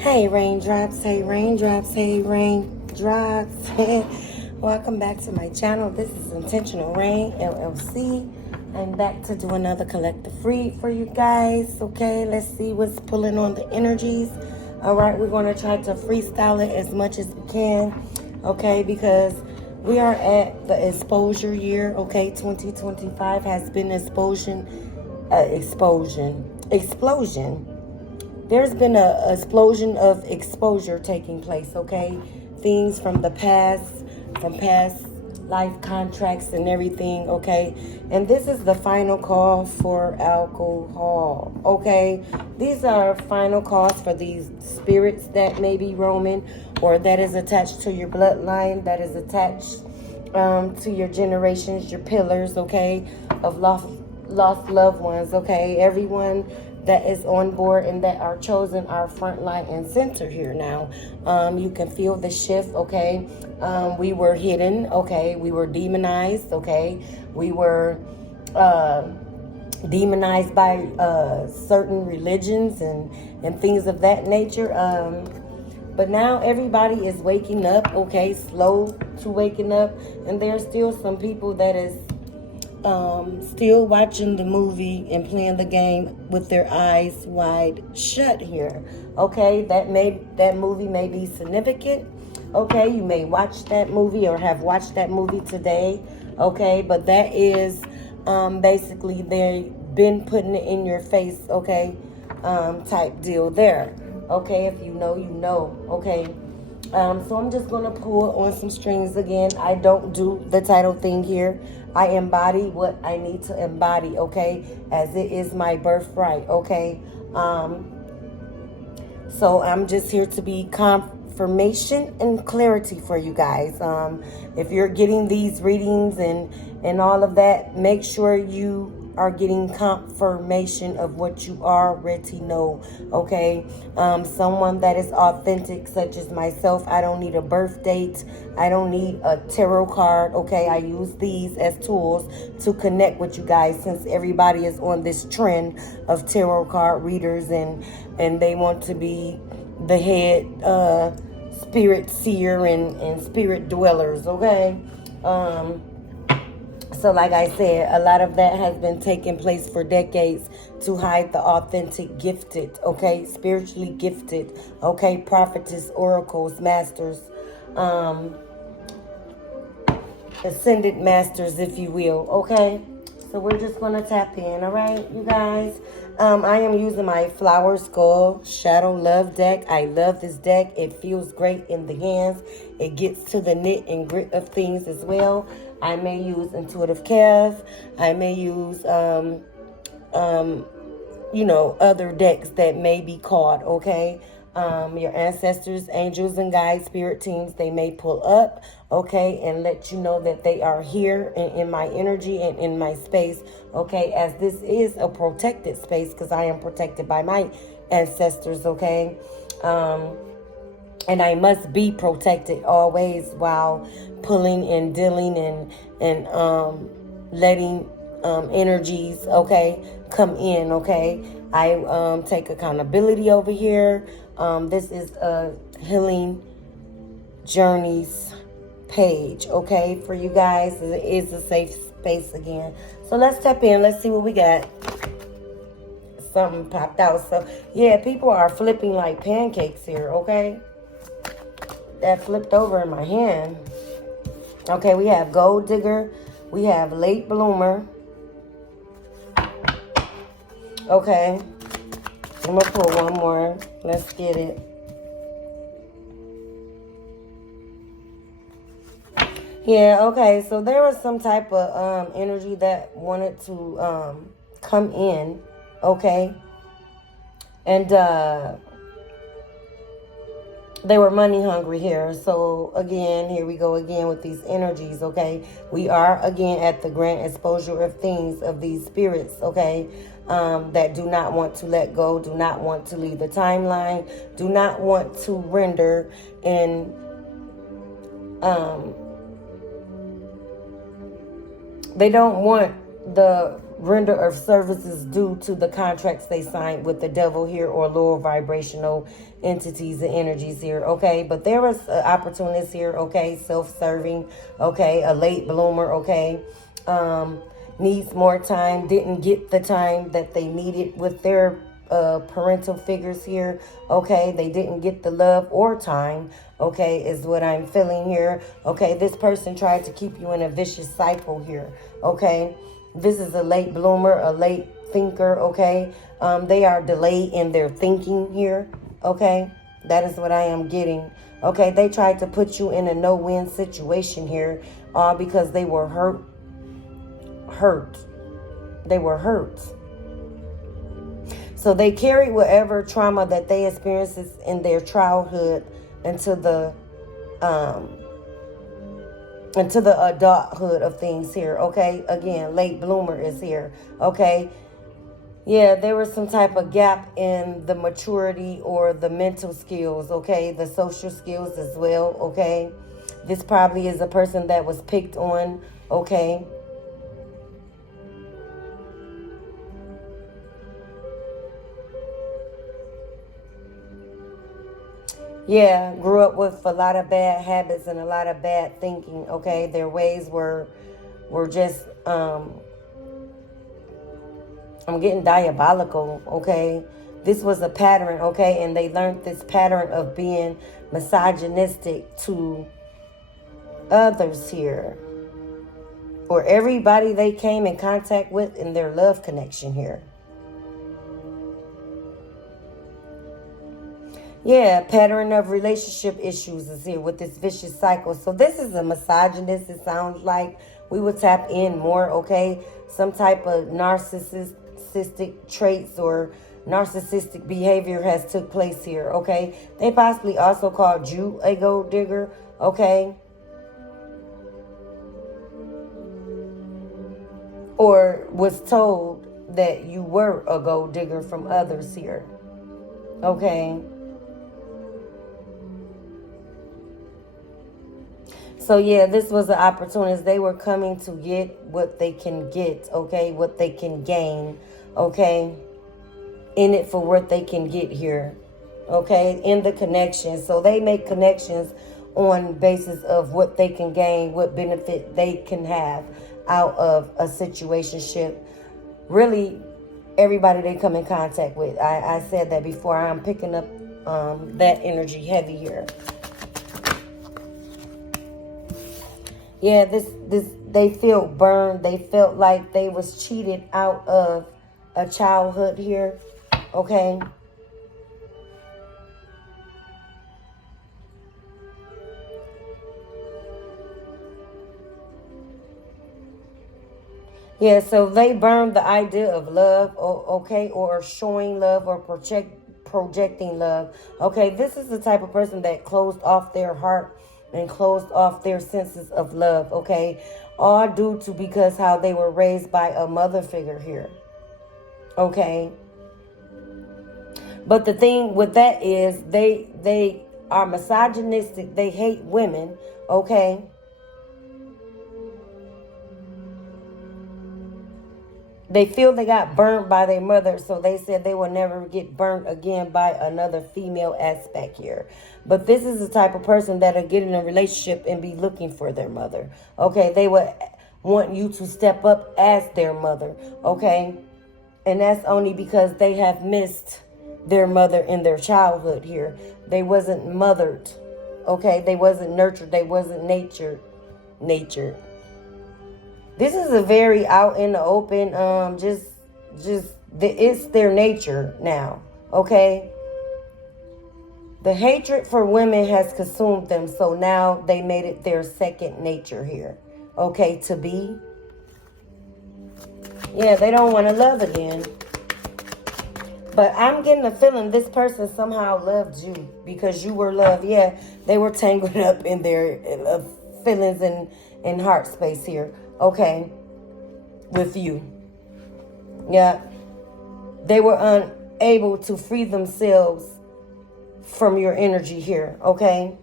Hey raindrops, hey raindrops, hey raindrops. Welcome back to my channel. This is Intentional Rain LLC. I'm back to do another collective read for you guys. Okay, let's see what's pulling on the energies. All right, we're going to try to freestyle it as much as we can. Okay, because we are at the exposure year. Okay, 2025 has been explosion. There's been a explosion of exposure taking place, okay? Things from the past, from past life contracts and everything, okay? And this is the final call for alcohol, okay? These are final calls for these spirits that may be roaming or that is attached to your bloodline, that is attached to your generations, your pillars, okay, of lost loved ones, okay? Everyone that is on board and that are chosen are front line and center here now. You can feel the shift, okay? We were hidden, okay? We were demonized, okay? We were demonized by certain religions and things of that nature. But now everybody is waking up, okay? Slow to waking up. And there's still some people that is still watching the movie and playing the game with their eyes wide shut here. Okay, that movie may be significant. Okay, you may watch that movie or have watched that movie today. Okay, but that is basically they've been putting it in your face. Okay, type deal there. Okay, if you know, you know. Okay. So I'm just going to pull on some strings again. I don't do the title thing here. I embody what I need to embody, okay? As it is my birthright, okay? So I'm just here to be confirmation and clarity for you guys. If you're getting these readings and all of that, make sure you are getting confirmation of what you already know, okay? Someone that is authentic, such as myself. I don't need a birth date. I don't need a tarot card, okay? I use these as tools to connect with you guys, since everybody is on this trend of tarot card readers and they want to be the head spirit seer and spirit dwellers, okay? So like I said, a lot of that has been taking place for decades to hide the authentic gifted, okay? Spiritually gifted, okay? Prophetess, oracles, masters, ascended masters, if you will, okay? So we're just going to tap in, all right, you guys? I am using my Flower Skull Shadow Love deck. I love this deck. It feels great in the hands. It gets to the knit and grit of things as well. I may use Intuitive Kev. I may use, you know, other decks that may be called, okay? Your ancestors, angels, and guides, spirit teams, they may pull up, okay, and let you know that they are here in my energy and in my space, okay, as this is a protected space because I am protected by my ancestors, okay? And I must be protected always while pulling and dealing and letting energies, okay, come in, okay? I take accountability over here. This is a healing journeys page, okay, for you guys. It is a safe space again. So let's tap in. Let's see what we got. Something popped out. So yeah, people are flipping like pancakes here, okay? That flipped over in my hand. Okay, we have gold digger. We have late bloomer. Okay. I'm going to pull one more. Let's get it. Yeah, okay. So there was some type of energy that wanted to come in. Okay. And they were money hungry here. So again, here we go again with these energies, okay? We are again at the grand exposure of things, of these spirits, okay? That do not want to let go, do not want to leave the timeline, do not want to render, and they don't want the render of services due to the contracts they signed with the devil here, or lower vibrational entities and energies here, okay? But there was opportunists here, okay? Self-serving, okay? A late bloomer, okay? Needs more time, didn't get the time that they needed with their parental figures here, okay? They didn't get the love or time, okay, is what I'm feeling here, okay? This person tried to keep you in a vicious cycle here, okay? This is a late bloomer, a late thinker, okay? They are delayed in their thinking here, okay? That is what I am getting, okay? They tried to put you in a no-win situation here, because they were hurt. They were hurt. So they carried whatever trauma that they experienced in their childhood into the adulthood of things here, okay? Again, late bloomer is here, okay? Yeah, there was some type of gap in the maturity or the mental skills, okay? The social skills as well, okay? This probably is a person that was picked on, okay? Yeah, grew up with a lot of bad habits and a lot of bad thinking, okay? Their ways were just, I'm getting diabolical, okay? This was a pattern, okay? And they learned this pattern of being misogynistic to others here, or everybody they came in contact with in their love connection here. Yeah, pattern of relationship issues is here with this vicious cycle. So this is a misogynist. It sounds like we would tap in more, okay? Some type of narcissistic traits or narcissistic behavior has took place here, okay? They possibly also called you a gold digger, okay? Or was told that you were a gold digger from others here, okay? So, yeah, this was an opportunity. They were coming to get what they can get, okay? What they can gain, okay? In it for what they can get here, okay? In the connection. So they make connections on basis of what they can gain, what benefit they can have out of a situationship. Really, everybody they come in contact with. I said that before. I'm picking up that energy heavy here. Yeah, this they feel burned. They felt like they was cheated out of a childhood here, okay? Yeah, so they burned the idea of love, okay, or showing love or projecting love. Okay, this is the type of person that closed off their heart and closed off their senses of love, okay? All due to because how they were raised by a mother figure here, okay? But the thing with that is they are misogynistic. They hate women, okay? They feel they got burnt by their mother, so they said they will never get burnt again by another female aspect here. But this is the type of person that'll get in a relationship and be looking for their mother. Okay, they would want you to step up as their mother. Okay, and that's only because they have missed their mother in their childhood here. They wasn't mothered. Okay, they wasn't nurtured. They wasn't natured. This is a very out in the open, it's their nature now, okay? The hatred for women has consumed them, so now they made it their second nature here, okay, to be. Yeah, they don't want to love again. But I'm getting the feeling this person somehow loved you because you were loved. Yeah, they were tangled up in their feelings and heart space here. Okay, with you. Yeah, they were unable to free themselves from your energy here, okay?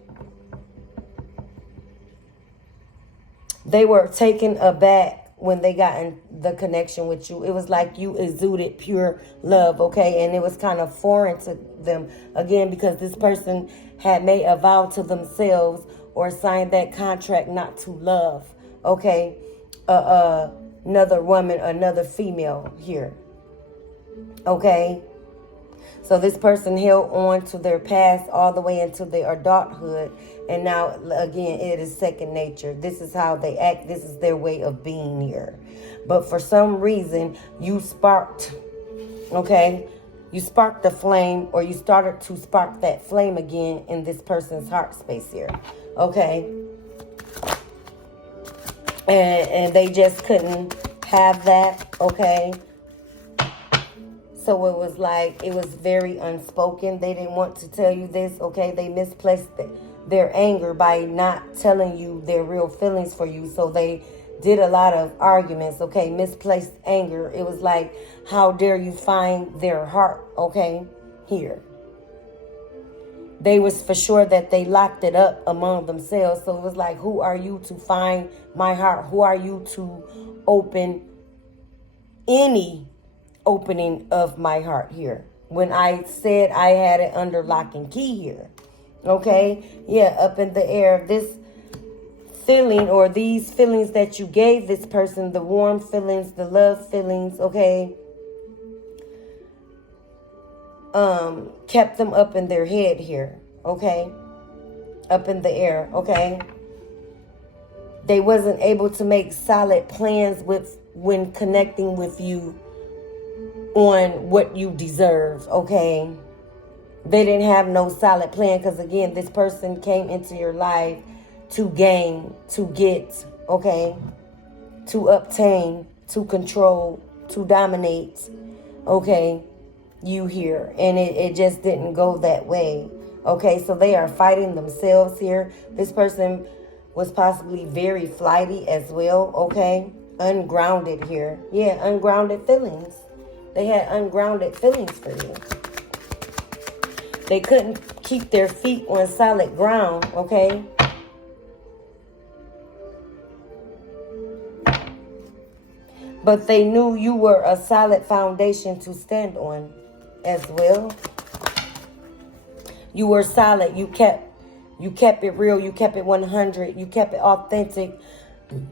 They were taken aback when they got in the connection with you. It was like you exuded pure love, okay? And it was kind of foreign to them, again, because this person had made a vow to themselves or signed that contract not to love, okay? Another woman, another female here, okay? So this person held on to their past all the way into their adulthood. And now, again, it is second nature. This is how they act. This is their way of being here. But for some reason, you sparked, okay? You sparked the flame, or you started to spark that flame again in this person's heart space here, okay? And they just couldn't have that, okay? So it was like, it was very unspoken. They didn't want to tell you this, okay? They misplaced their anger by not telling you their real feelings for you. So they did a lot of arguments, okay? Misplaced anger. It was like, how dare you find their heart, okay? Here. They was for sure that they locked it up among themselves. So it was like, who are you to find my heart? Who are you to open any opening of my heart here? When I said I had it under lock and key here. Okay? Yeah, up in the air. This feeling, or these feelings that you gave this person, the warm feelings, the love feelings, okay, kept them up in their head here, okay? Up in the air, okay? They wasn't able to make solid plans when connecting with you on what you deserve, okay? They didn't have no solid plan because, again, this person came into your life to gain, to get, okay? To obtain, to control, to dominate, okay? You here. And it just didn't go that way, okay? So they are fighting themselves here. This person was possibly very flighty as well, okay? Ungrounded here. Yeah, ungrounded feelings. They had ungrounded feelings for you. They couldn't keep their feet on solid ground, okay? But they knew you were a solid foundation to stand on as well. You were solid. You kept it real. You kept it 100. You kept it authentic.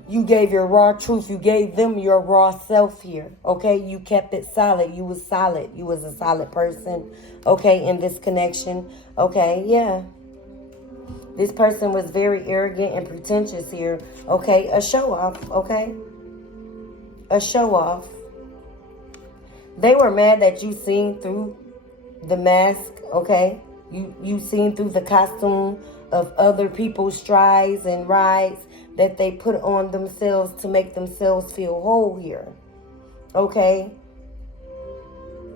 You gave your raw truth. You gave them your raw self here. Okay? You kept it solid. You was solid. You was a solid person. Okay? In this connection. Okay? Yeah. This person was very arrogant and pretentious here. Okay? A show off. Okay? A show off. They were mad that you seen through the mask. Okay? You seen through the costume of other people's strides and rides that they put on themselves to make themselves feel whole here. Okay?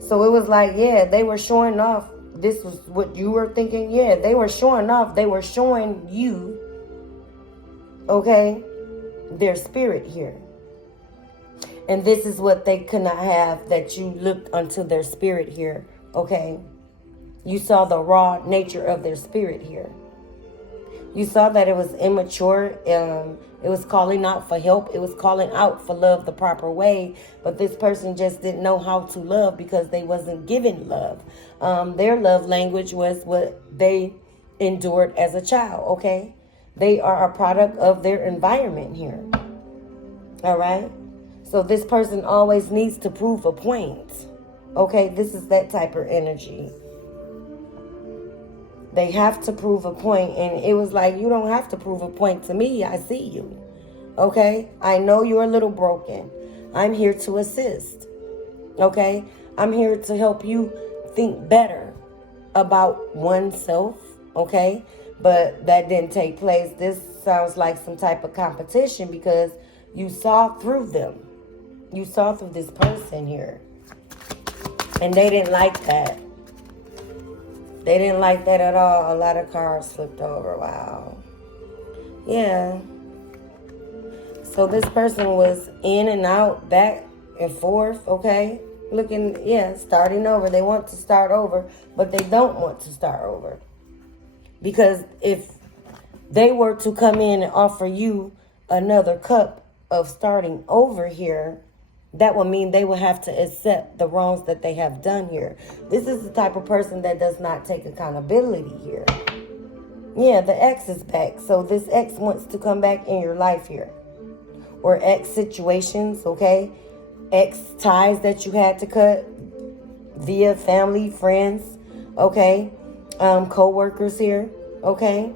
So it was like, yeah, they were showing off. This was what you were thinking. Yeah, they were showing off. They were showing you, okay, their spirit here. And this is what they could not have, that you looked unto their spirit here, okay? You saw the raw nature of their spirit here. You saw that it was immature. It was calling out for help. It was calling out for love the proper way. But this person just didn't know how to love because they wasn't given love. Their love language was what they endured as a child, okay? They are a product of their environment here. All right? So this person always needs to prove a point. Okay? This is that type of energy. They have to prove a point. And it was like, you don't have to prove a point to me. I see you. Okay? I know you're a little broken. I'm here to assist. Okay? I'm here to help you think better about oneself. Okay? But that didn't take place. This sounds like some type of competition because you saw through them. You saw through this person here. And they didn't like that. They didn't like that at all. A lot of cards flipped over. Wow. Yeah. So this person was in and out, back and forth, okay? Looking, yeah, starting over. They want to start over, but they don't want to start over. Because if they were to come in and offer you another cup of starting over here, that would mean they will have to accept the wrongs that they have done here. This is the type of person that does not take accountability here. Yeah, the ex is back. So this ex wants to come back in your life here. Or ex situations, okay? Ex ties that you had to cut via family, friends, okay? Co-workers here, okay?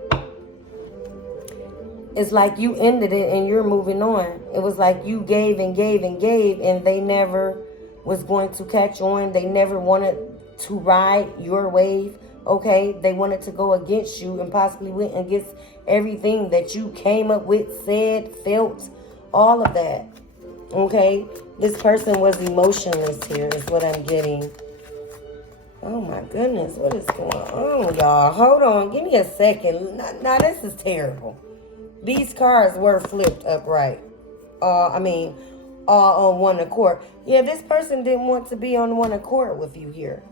It's like you ended it and you're moving on. It was like you gave and gave and gave, and they never was going to catch on. They never wanted to ride your wave, okay? They wanted to go against you and possibly went against everything that you came up with, said, felt, all of that, okay? This person was emotionless here is what I'm getting. Oh my goodness, what is going on, y'all? Hold on, give me a second. Now this is terrible. These cards were flipped upright. All on one accord. Yeah, this person didn't want to be on one accord with you here.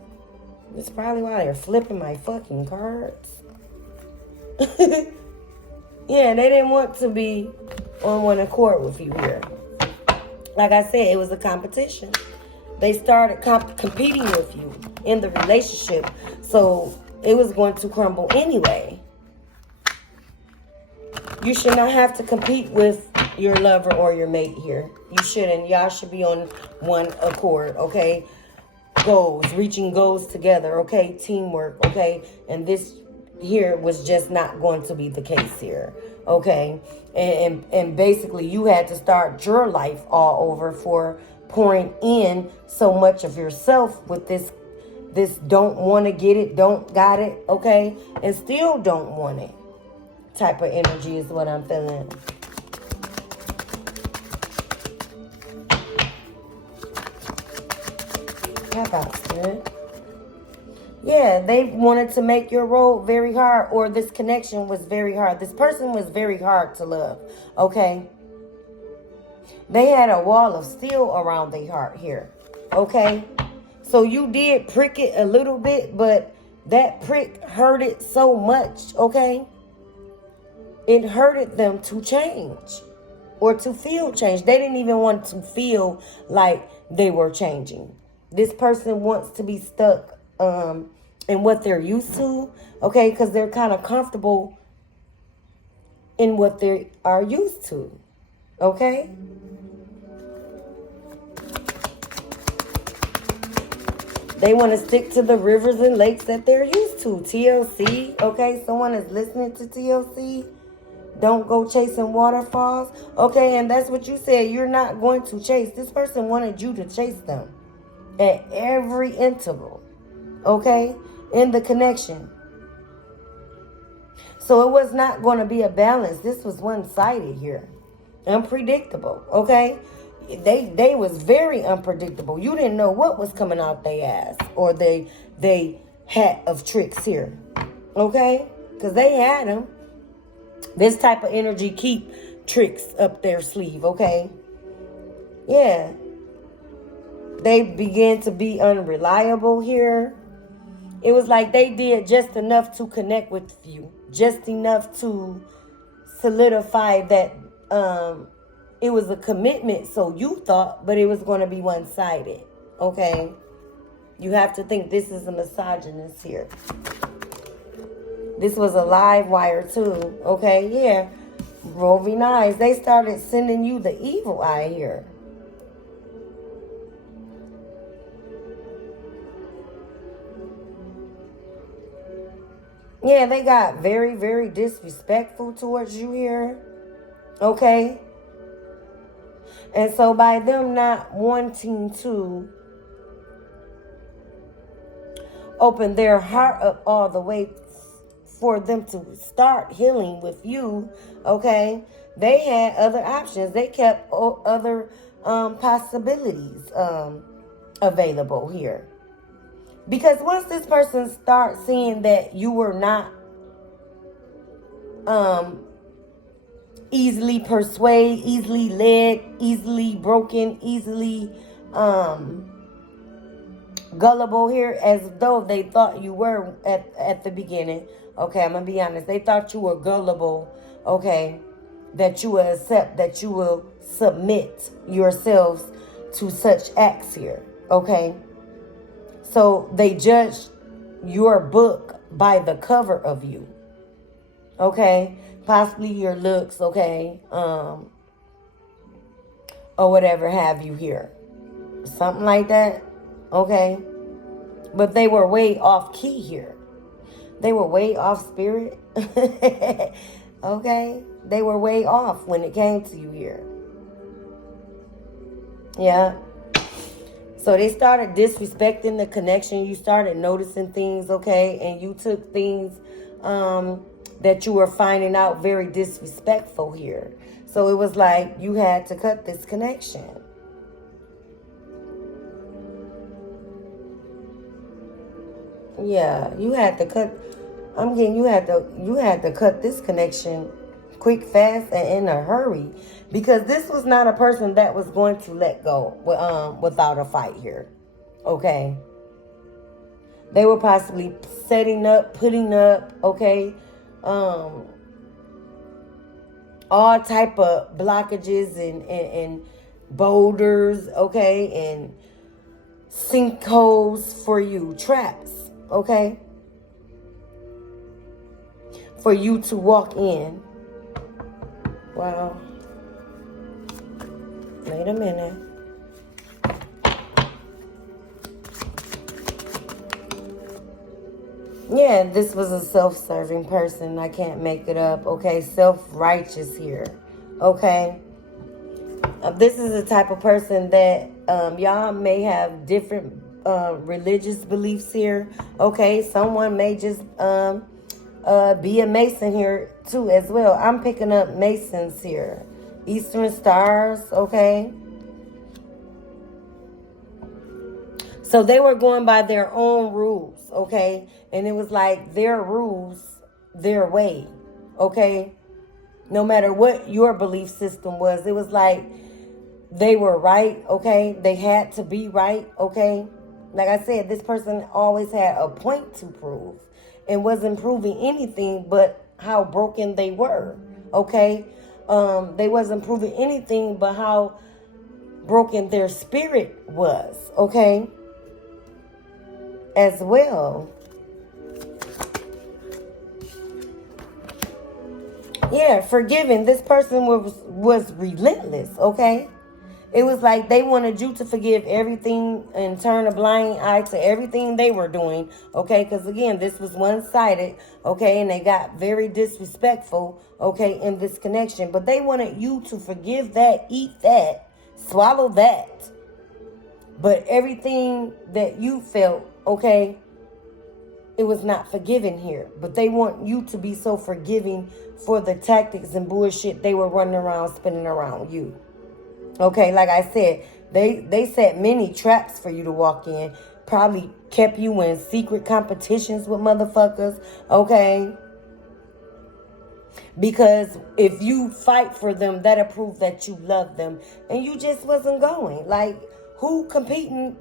That's probably why they're flipping my fucking cards. Yeah, they didn't want to be on one accord with you here. Like I said, it was a competition. They started competing with you in the relationship. So it was going to crumble anyway. You should not have to compete with your lover or your mate here. You shouldn't. Y'all should be on one accord, okay? Goals, reaching goals together, okay? Teamwork, okay? And this here was just not going to be the case here, okay? And basically you had to start your life all over for pouring in so much of yourself with this don't want to get it, don't got it, okay? And still don't want it type of energy is what I'm feeling. How about Spirit? Yeah, they wanted to make your road very hard, or this connection was very hard. This person was very hard to love, okay? They had a wall of steel around their heart here, okay? So you did prick it a little bit, but that prick hurted so much, okay? It hurted them to change or to feel change. They didn't even want to feel like they were changing. This person wants to be stuck in what they're used to, okay? Because they're kind of comfortable in what they are used to, okay? They want to stick to the rivers and lakes that they're used to. TLC, okay? Someone is listening to TLC. Don't go chasing waterfalls. Okay, and that's what you said. You're not going to chase. This person wanted you to chase them at every interval. Okay? In the connection. So it was not going to be a balance. This was one-sided here. Unpredictable. Okay? They was very unpredictable. You didn't know what was coming out their ass. Or they hat of tricks here. Okay? Because they had them. This type of energy keep tricks up their sleeve, okay? Yeah. They began to be unreliable here. It was like they did just enough to connect with you. Just enough to solidify that it was a commitment, so you thought, but it was going to be one-sided, okay? You have to think this is a misogynist here. This was a live wire too, okay? Yeah. Roving eyes. They started sending you the evil eye here. Yeah, they got very, very disrespectful towards you here, okay? And so by them not wanting to open their heart up all the way for them to start healing with you, okay? They had other options. They kept other possibilities available here. Because once this person starts seeing that you were not easily persuaded, easily led, easily broken, easily gullible here, as though they thought you were at the beginning. Okay, I'm going to be honest. They thought you were gullible, okay, that you will accept, that you will submit yourselves to such acts here, okay? So they judge your book by the cover of you, okay? Possibly your looks, okay? Or whatever have you here. Something like that, okay? But they were way off key here. They were way off spirit. Okay? They were way off when it came to you here. Yeah. So they started disrespecting the connection. You started noticing things, okay? And you took things that you were finding out very disrespectful here. So it was like you had to cut this connection. Yeah, you had to cut. I'm getting you had to cut this connection quick, fast, and in a hurry, because this was not a person that was going to let go without a fight here. Okay, they were possibly setting up, putting up, okay, all type of blockages and boulders, okay, and sinkholes for you, traps, okay, for you to walk in. Wow. Wait a minute. Yeah, this was a self-serving person. I can't make it up, okay? Self-righteous here, okay? This is the type of person that y'all may have different religious beliefs here, okay? Someone may just be a Mason here too as well. I'm picking up Masons here. Eastern Stars, okay? So they were going by their own rules, okay? And it was like their rules, their way, okay? No matter what your belief system was, it was like they were right, okay? They had to be right, okay? Like I said, this person always had a point to prove and wasn't proving anything but how broken they were, okay? They wasn't proving anything but how broken their spirit was, okay? As well. Yeah, forgiving. This person was relentless, okay? It was like they wanted you to forgive everything and turn a blind eye to everything they were doing, okay? Because, again, this was one-sided, okay? And they got very disrespectful, okay, in this connection. But they wanted you to forgive that, eat that, swallow that. But everything that you felt, okay, it was not forgiven here. But they want you to be so forgiving for the tactics and bullshit they were running around, spinning around you. Okay, like I said, they set many traps for you to walk in. Probably kept you in secret competitions with motherfuckers, okay? Because if you fight for them, that'll prove that you love them. And you just wasn't going. Like, who competing?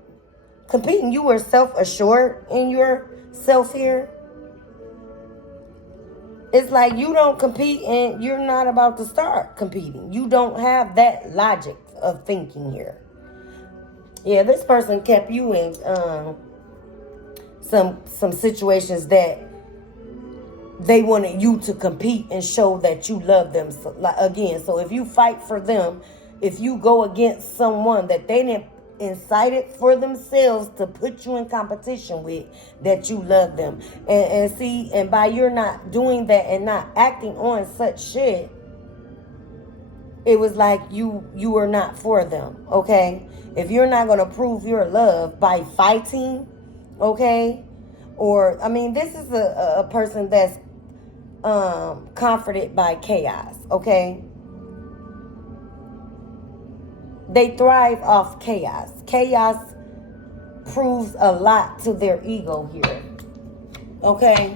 You were self-assured in yourself here. It's like you don't compete and you're not about to start competing. You don't have that logic of thinking here. Yeah, this person kept you in some situations that they wanted you to compete and show that you love them. So, like, again, so if you fight for them, if you go against someone that they didn't incite it for themselves to put you in competition with, that you love them. And see, and by you're not doing that and not acting on such shit, it was like you were not for them, okay? If you're not going to prove your love by fighting, okay? Or, I mean, this is a person that's comforted by chaos, okay? They thrive off chaos. Chaos proves a lot to their ego here, okay?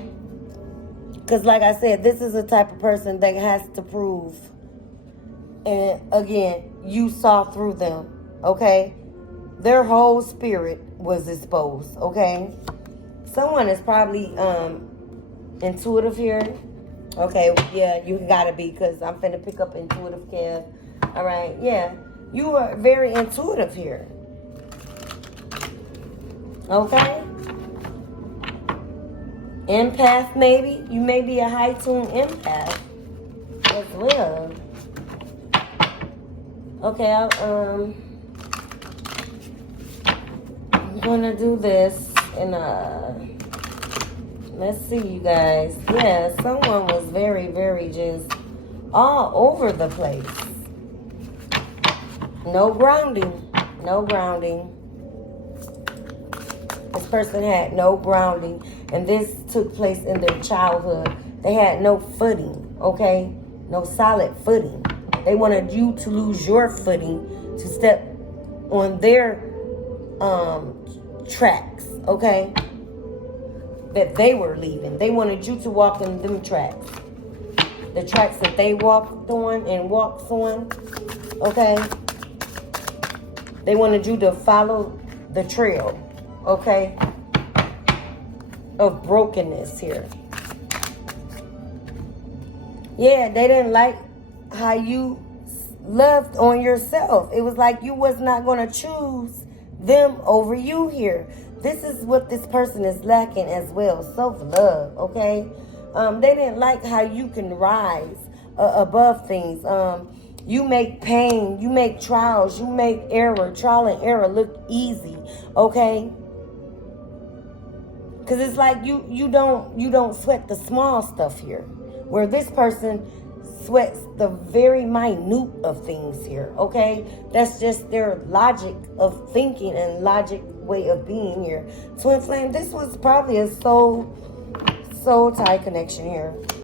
Because like I said, this is the type of person that has to prove. And again, you saw through them, okay? Their whole spirit was exposed, okay? Someone is probably intuitive here, Okay, yeah, you gotta be, because I'm finna pick up intuitive, Kev. All right, yeah. You are very intuitive here. Okay? Empath, maybe. You may be a high-tuned empath as well. Okay, I'm gonna do this in let's see, you guys. Yeah, someone was very, very just all over the place. No grounding. No grounding. This person had no grounding, and this took place in their childhood. They had no footing, okay? No solid footing. They wanted you to lose your footing to step on their tracks, okay? That they were leaving. They wanted you to walk in them tracks. The tracks that they walked on and walks on, okay? They wanted you to follow the trail, okay, of brokenness here. Yeah, they didn't like how you loved on yourself. It was like you was not going to choose them over you here. This is what this person is lacking as well, self-love, okay? They didn't like how you can rise above things. You make pain, you make trials, you make trial and error look easy, okay? Because it's like you don't sweat the small stuff here. Where this person sweats the very minute of things here, okay? That's just their logic of thinking and logic way of being here. Twin flame, this was probably a soul tie connection here.